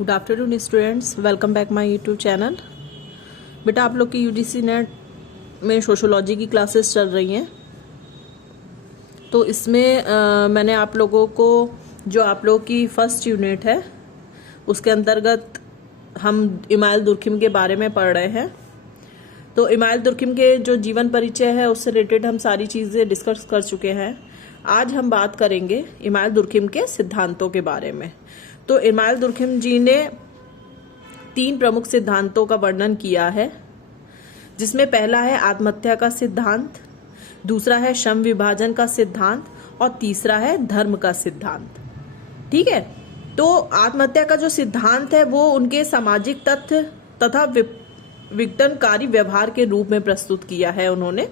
Good afternoon students, welcome back my YouTube channel. बेटा आप लोग की यूजीसी नेट में सोशोलॉजी की क्लासेस चल रही हैं, तो इसमें मैंने आप लोगों को जो आप लोगों की फर्स्ट यूनिट है उसके अंतर्गत हम इमाइल दुर्खिम के बारे में पढ़ रहे हैं। तो इमाइल दुर्खिम के जो जीवन परिचय है उससे रिलेटेड हम सारी चीज़ें डिस्कस कर चुके हैं। आज हम बात करेंगे इमाइल दुर्खिम के सिद्धांतों के बारे में। तो इमाइल दुर्खिम जी ने 3 प्रमुख सिद्धांतों का वर्णन किया है, जिसमें पहला है आत्महत्या का सिद्धांत, दूसरा है श्रम विभाजन का सिद्धांत और तीसरा है धर्म का सिद्धांत। ठीक है, तो आत्महत्या का जो सिद्धांत है वो उनके सामाजिक तथ्य तथा विघटनकारी व्यवहार के रूप में प्रस्तुत किया है उन्होंने।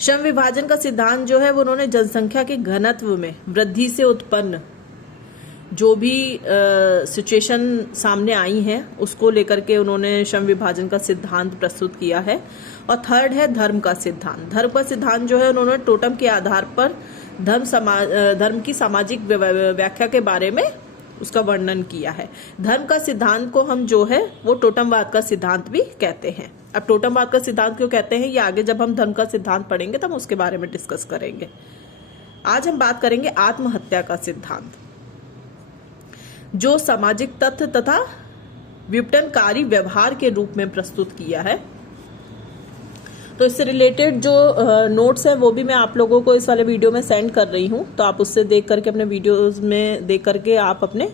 श्रम विभाजन का सिद्धांत जो है वो उन्होंने जनसंख्या के घनत्व में वृद्धि से उत्पन्न जो भी सिचुएशन सामने आई है उसको लेकर के उन्होंने श्रम विभाजन का सिद्धांत प्रस्तुत किया है। और थर्ड है धर्म का सिद्धांत। धर्म का सिद्धांत जो है उन्होंने टोटम के आधार पर धर्म की सामाजिक व्याख्या के बारे में उसका वर्णन किया है। धर्म का सिद्धांत को हम जो है वो टोटमवाद का सिद्धांत भी कहते हैं। अब टोटमवाद का सिद्धांत क्यों कहते हैं ये आगे जब हम धर्म का सिद्धांत पढ़ेंगे तब उसके बारे में डिस्कस करेंगे। आज हम बात करेंगे आत्महत्या का सिद्धांत, जो सामाजिक तथ्य तथा विघटनकारी व्यवहार के रूप में प्रस्तुत किया है। तो इससे रिलेटेड जो नोट्स है वो भी मैं आप लोगों को इस वाले वीडियो में सेंड कर रही हूं, तो आप उससे देख करके अपने वीडियोस में देख करके आप अपने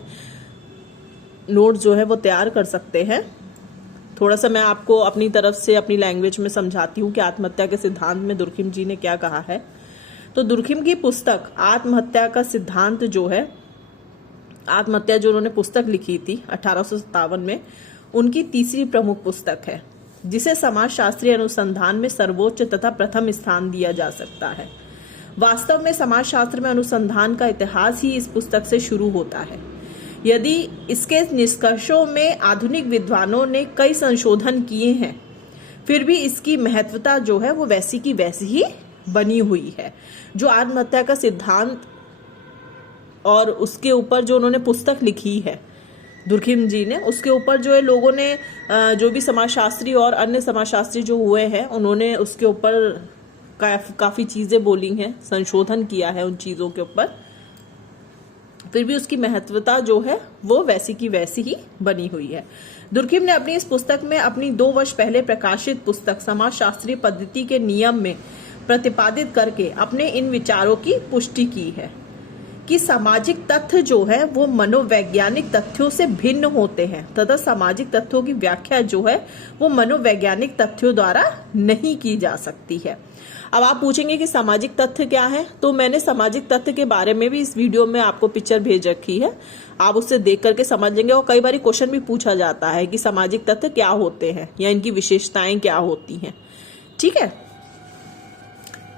नोट्स जो है वो तैयार कर सकते हैं। थोड़ा सा मैं आपको अपनी तरफ से अपनी लैंग्वेज में समझाती हूँ कि आत्महत्या के सिद्धांत में दुर्खिम जी ने क्या कहा है। तो दुर्खिम की पुस्तक आत्महत्या का सिद्धांत जो है, आत्महत्या जो उन्होंने पुस्तक लिखी थी 1857 में, उनकी तीसरी प्रमुख पुस्तक है, जिसे समाजशास्त्रीय अनुसंधान में सर्वोच्च तथा प्रथम स्थान दिया जा सकता है। वास्तव में समाजशास्त्र में अनुसंधान का इतिहास ही इस पुस्तक से शुरू होता है। यदि इसके निष्कर्षों में आधुनिक विद्वानों ने कई संशोधन किए हैं, फिर भी इसकी महत्वता जो है वो वैसी की वैसी ही बनी हुई है। जो आत्महत्या का सिद्धांत और उसके ऊपर जो उन्होंने पुस्तक लिखी है दुर्खिम जी ने, उसके ऊपर जो है लोगों ने जो भी समाजशास्त्री और अन्य समाजशास्त्री जो हुए हैं उन्होंने उसके ऊपर काफी चीजें बोली हैं, संशोधन किया है उन चीजों के ऊपर, फिर भी उसकी महत्वता जो है वो वैसी की वैसी ही बनी हुई है। दुर्खिम ने अपनी इस पुस्तक में अपनी 2 वर्ष पहले प्रकाशित पुस्तक समाजशास्त्रीय पद्धति के नियम में प्रतिपादित करके अपने इन विचारों की पुष्टि की है कि सामाजिक तथ्य जो है वो मनोवैज्ञानिक तथ्यों से भिन्न होते हैं तथा सामाजिक तथ्यों की व्याख्या जो है वो मनोवैज्ञानिक तथ्यों द्वारा नहीं की जा सकती है। अब आप पूछेंगे कि सामाजिक तथ्य क्या है, तो मैंने सामाजिक तथ्य के बारे में भी इस वीडियो में आपको पिक्चर भेज रखी है, आप उससे देख करके समझ लेंगे। और कई बार क्वेश्चन भी पूछा जाता है कि सामाजिक तथ्य क्या होते हैं या इनकी विशेषताएं क्या होती हैं। ठीक है,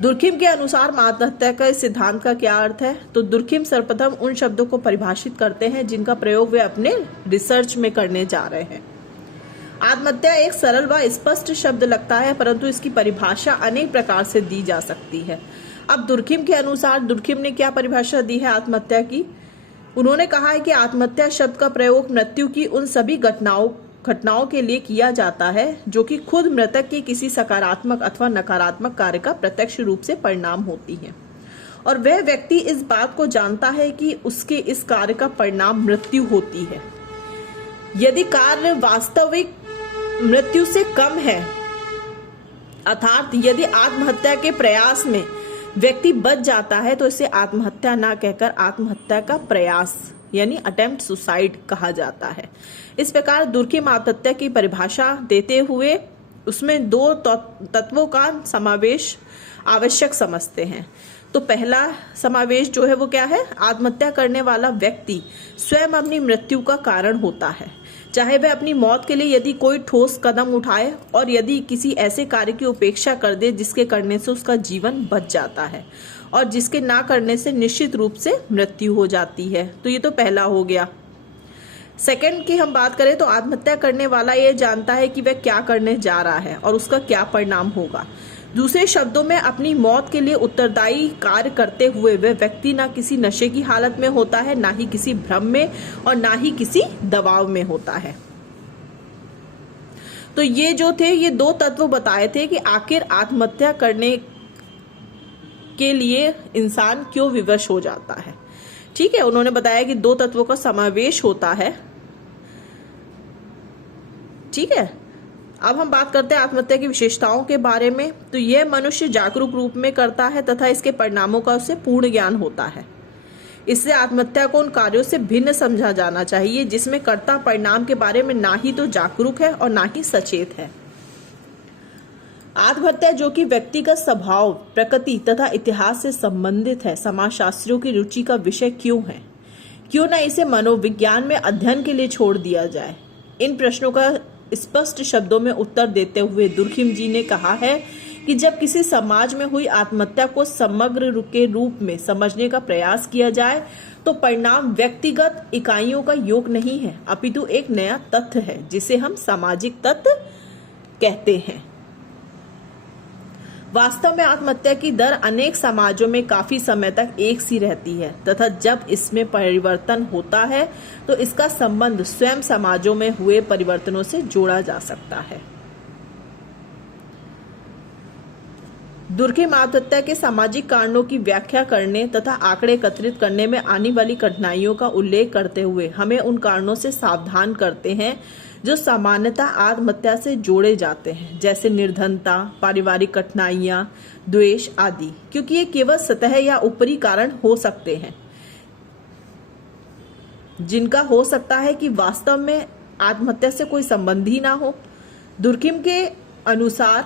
दुर्खिम के अनुसार आत्महत्या का इस सिद्धांत का क्या अर्थ है। तो दुर्खिम सर्वप्रथम उन शब्दों को परिभाषित करते हैं जिनका प्रयोग वे अपने रिसर्च में करने जा रहे हैं। आत्महत्या एक सरल व स्पष्ट शब्द लगता है, परंतु इसकी परिभाषा अनेक प्रकार से दी जा सकती है। अब दुर्खिम के अनुसार दुर्खिम ने क्या परिभाषा दी है आत्महत्या की। उन्होंने कहा है कि आत्महत्या शब्द का प्रयोग मृत्यु की उन सभी घटनाओं के लिए किया जाता है जो कि खुद मृतक के किसी सकारात्मक अथवा नकारात्मक कार्य का प्रत्यक्ष रूप से परिणाम होती है, और वह व्यक्ति इस बात को जानता है कि उसके इस कार्य का परिणाम मृत्यु होती है। यदि कार्य वास्तविक मृत्यु से कम है, अर्थात यदि आत्महत्या के प्रयास में व्यक्ति बच जाता है, तो इसे आत्महत्या ना कहकर आत्महत्या का प्रयास यानी अटेम्प्ट सुसाइड कहा जाता है। इस प्रकार दुर्खिम आत्महत्या की परिभाषा देते हुए उसमें 2 तत्वों का समावेश आवश्यक समझते हैं। तो पहला समावेश जो है वो क्या है, आत्महत्या करने वाला व्यक्ति स्वयं अपनी मृत्यु का कारण होता है, चाहे वह अपनी मौत के लिए यदि कोई ठोस कदम उठाए और यदि किसी ऐसे कार्य की उपेक्षा कर दे जिसके करने से उसका जीवन बच जाता है और जिसके ना करने से निश्चित रूप से मृत्यु हो जाती है। तो ये तो पहला हो गया। सेकंड की हम बात करें तो आत्महत्या करने वाला ये जानता है कि वह क्या करने जा रहा है और उसका क्या परिणाम होगा। दूसरे शब्दों में अपनी मौत के लिए उत्तरदायी कार्य करते हुए वह व्यक्ति ना किसी नशे की हालत में होता है, ना ही किसी भ्रम में और ना ही किसी दबाव में होता है। तो ये जो थे ये दो तत्व बताए थे कि आखिर आत्महत्या करने के लिए इंसान क्यों विवश हो जाता है। ठीक है, उन्होंने बताया कि दो तत्वों का समावेश होता है। ठीक है, अब हम बात करते हैं आत्महत्या की विशेषताओं के बारे में। तो यह मनुष्य जागरूक रूप में करता है तथा इसके परिणामों का उसे पूर्ण ज्ञान होता है। इससे आत्महत्या को उन कार्यों से भिन्न समझा जाना चाहिए जिसमें कर्ता परिणाम के बारे में ना ही तो जागरूक है और ना ही सचेत है। आत्महत्या जो कि व्यक्तिगत स्वभाव, प्रकृति तथा इतिहास से संबंधित है, समाजशास्त्रियों की रुचि का विषय क्यों है? क्यों न इसे मनोविज्ञान में अध्ययन के लिए छोड़ दिया जाए? इन प्रश्नों का स्पष्ट शब्दों में उत्तर देते हुए दुर्खिम जी ने कहा है कि जब किसी समाज में हुई आत्महत्या को समग्र के रूप में समझने का प्रयास किया जाए तो परिणाम व्यक्तिगत इकाइयों का योग नहीं है, अपितु एक नया तथ्य है जिसे हम सामाजिक तथ्य कहते हैं। वास्तव में आत्महत्या की दर अनेक समाजों में काफी समय तक एक सी रहती है तथा जब इसमें परिवर्तन होता है तो इसका संबंध स्वयं समाजों में हुए परिवर्तनों से जोड़ा जा सकता है। दुर्खिम आत्महत्या के सामाजिक कारणों की व्याख्या करने तथा आंकड़े एकत्रित करने में आने वाली कठिनाइयों का उल्लेख करते हुए हमें उन कारणों से सावधान करते हैं जो सामान्यतः आत्महत्या से जोड़े जाते हैं, जैसे निर्धनता, पारिवारिक कठिनाइयां, द्वेष आदि, क्योंकि ये केवल सतह या ऊपरी कारण हो सकते हैं जिनका हो सकता है कि वास्तव में आत्महत्या से कोई संबंध ही ना हो। दुर्खिम के अनुसार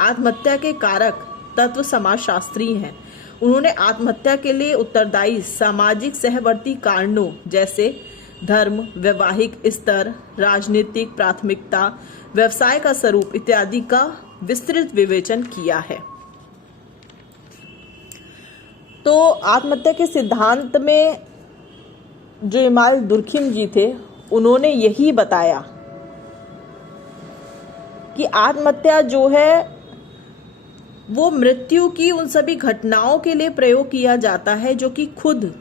आत्महत्या के कारक तत्व समाजशास्त्री हैं। उन्होंने आत्महत्या के लिए उत्तरदायी सामाजिक सहवर्ती कारणों जैसे धर्म, वैवाहिक स्तर, राजनीतिक प्राथमिकता, व्यवसाय का स्वरूप इत्यादि का विस्तृत विवेचन किया है। तो आत्महत्या के सिद्धांत में जो इमाम दुर्खिम जी थे उन्होंने यही बताया कि आत्महत्या जो है वो मृत्यु की उन सभी घटनाओं के लिए प्रयोग किया जाता है जो कि खुद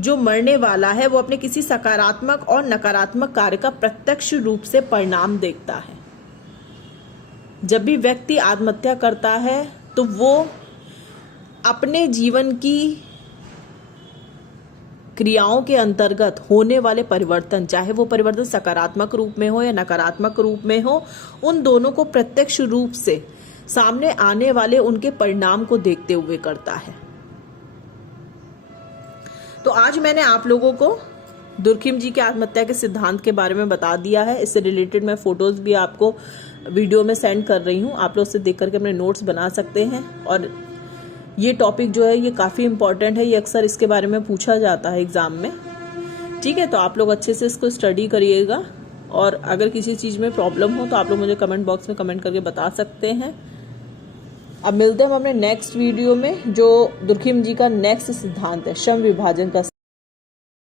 जो मरने वाला है वो अपने किसी सकारात्मक और नकारात्मक कार्य का प्रत्यक्ष रूप से परिणाम देखता है। जब भी व्यक्ति आत्महत्या करता है तो वो अपने जीवन की क्रियाओं के अंतर्गत होने वाले परिवर्तन, चाहे वो परिवर्तन सकारात्मक रूप में हो या नकारात्मक रूप में हो, उन दोनों को प्रत्यक्ष रूप से सामने आने वाले उनके परिणाम को देखते हुए करता है। तो आज मैंने आप लोगों को दुर्खिम जी के आत्महत्या के सिद्धांत के बारे में बता दिया है। इससे रिलेटेड मैं फोटोज भी आपको वीडियो में सेंड कर रही हूँ, आप लोग उससे देख करके अपने नोट्स बना सकते हैं। और ये टॉपिक जो है ये काफ़ी इंपॉर्टेंट है, ये अक्सर इसके बारे में पूछा जाता है एग्जाम में। ठीक है, तो आप लोग अच्छे से इसको स्टडी करिएगा और अगर किसी चीज़ में प्रॉब्लम हो तो आप लोग मुझे कमेंट बॉक्स में कमेंट करके बता सकते हैं। अब मिलते हैं हम अपने नेक्स्ट वीडियो में, जो दुर्खिम जी का नेक्स्ट सिद्धांत है श्रम विभाजन का